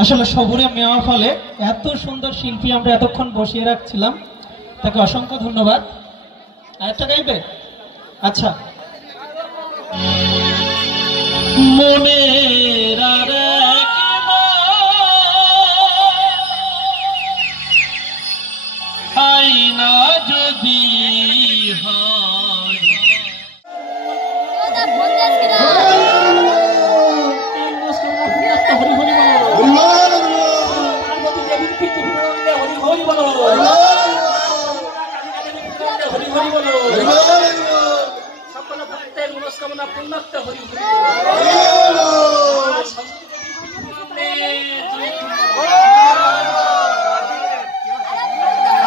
আসলে সবুরে মেওয়া ফলে এত সুন্দর শিল্পী আমরা এতক্ষণ বসিয়ে রাখছিলাম, তাকে অসংখ্য ধন্যবাদ। আরেকটা গাইবে? আচ্ছা, মনের আয়না যদি হয়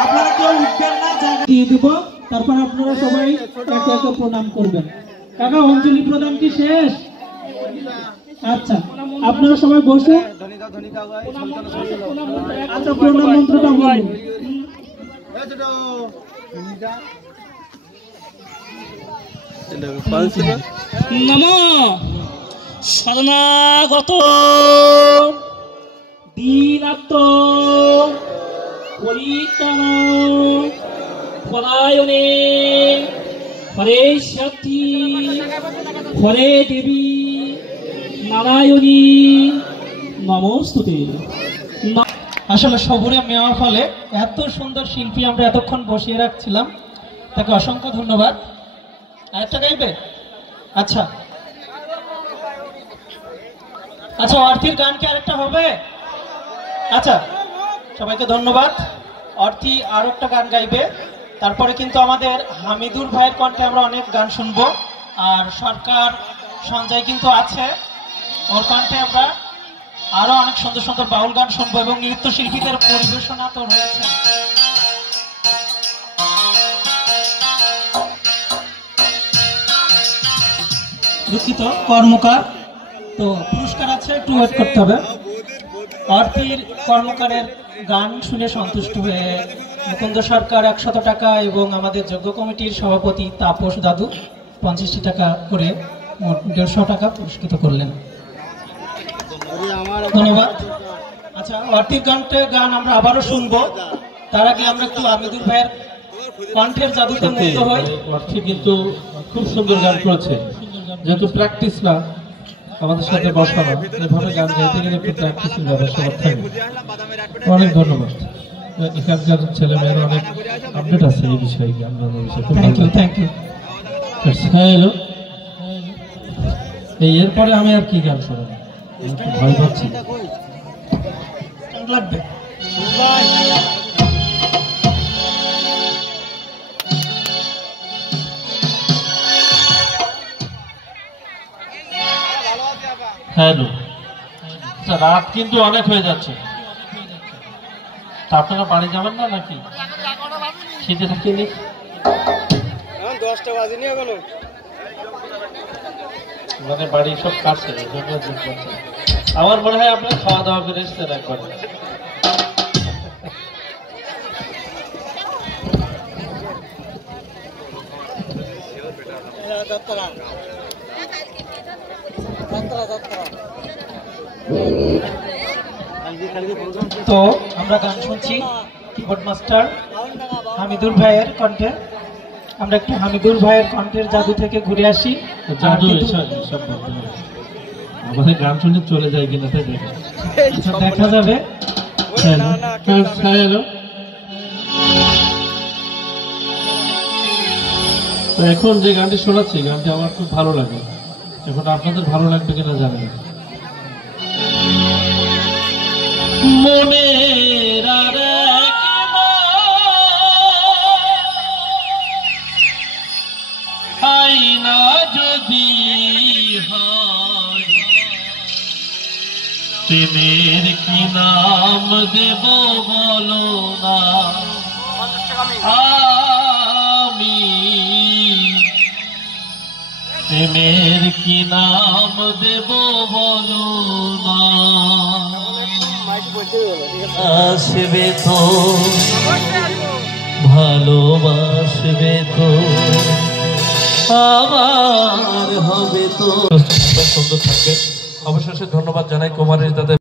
আপনারা কেউ উঠবেন না, জায়গা দিয়ে দেব, তারপর আপনারা সবাই একে একে প্রণাম করবেন। কাকা, অঞ্জলি প্রদান কি শেষ? আচ্ছা, আপনারা সবাই বসে আচ্ছা প্রণাম মন্ত্রটা বলুন। নমো শরণাগত দীনার্ত পরিত্রাণ পরায়ণে হরে সতী হরে দেবী নারায়ণী নমস্তুতে। আসলে সবুরে মেওয়া ফলে এত সুন্দর শিল্পী আমরা এতক্ষণ বসিয়ে রাখছিলাম, তাকে অসংখ্য ধন্যবাদ। আরেকটা গাইবে? আচ্ছা আচ্ছা, অর্থীর গান কি আরেকটা হবে? আচ্ছা, সবাইকে ধন্যবাদ। অর্থী আর একটা গান গাইবে, তারপরে কিন্তু আমাদের হামিদুর ভাইয়ের কণ্ঠে আমরা অনেক গান শুনবো। আর সরকার সঞ্জয় কিন্তু আছে, ওর কণ্ঠে আমরা আরো অনেক সুন্দর সুন্দর বাউল গান শুনবো এবং নৃত্যশিল্পীদের পরিবেশনা তো রয়েছে। দুঃখিত, কর্মকার তো পুরস্কার আছে, একটু ওয়েট করতে হবে। অর্থীর কর্মকারের গান শুনে সন্তুষ্ট হয়ে মুকুন্দ সরকার 100 টাকা এবং আমাদের যোগ্য কমিটির সভাপতি তাপস দাদু 50 টাকা করে মোট 150 টাকা পুরস্কৃত করলেন। ধন্যবাদ। আচ্ছা, অর্থীর গান আমরা আবারও শুনবো, তার আগে আমরা একটু হামিদুর ভাইয়ের কণ্ঠের জাদুতে মুগ্ধ হই। অর্থী কিন্তু খুব সুন্দর গান করেছে, যেহেতু প্র্যাকটিস না আমাদের সাথে বসানো, এভাবে গান গাইতে গেলে একটু প্র্যাকটিসের ব্যবস্থা করতে হবে। অনেক ধন্যবাদ। এখানকার ছেলে মেয়েরা অনেক আপডেট আছে এই বিষয়ে, গান গানের বিষয়ে। Thank you. হ্যালো, এরপরে আমি আর কি গান শোনাবো, ভয় পাচ্ছি। লাগবে হ্যালো, রাত কিন্তু অনেক হয়ে যাচ্ছে, তা আপনারা বাড়ি যাবেন না নাকি? খিদে থাকিনি, 10টা বাজেনি এখনো, মানে বাড়ি সব কাছে। আমার মনে হয় আপনার খাওয়া দাওয়া করে এসছেন একবার। তো আমরা গান শুনছি কিবোর্ড মাস্টার হামিদুর ভাইয়ের কণ্ঠে। আমরা একটু হামিদুর ভাইয়ের কণ্ঠের জাদু থেকে ঘুরে আসি। জাদু আমাদের গান শুনে চলে যায় কিনা তাই দেখা যাবে। এখন যে গানটি শোনাচ্ছি, গানটি আমার খুব ভালো লাগে, এখন আপনাদের ভালো লাগবে কিনা জানি না। মনের আয়না যদি হয়, প্রেমের কি নাম দেব বলো না, আমি প্রেমের কি নাম দেব বলো না। আসবে তো ভালোবাসবে তো আবার হবে তো। সুন্দর থাকবে। অবশেষে ধন্যবাদ জানাই কুমারীর দাদা।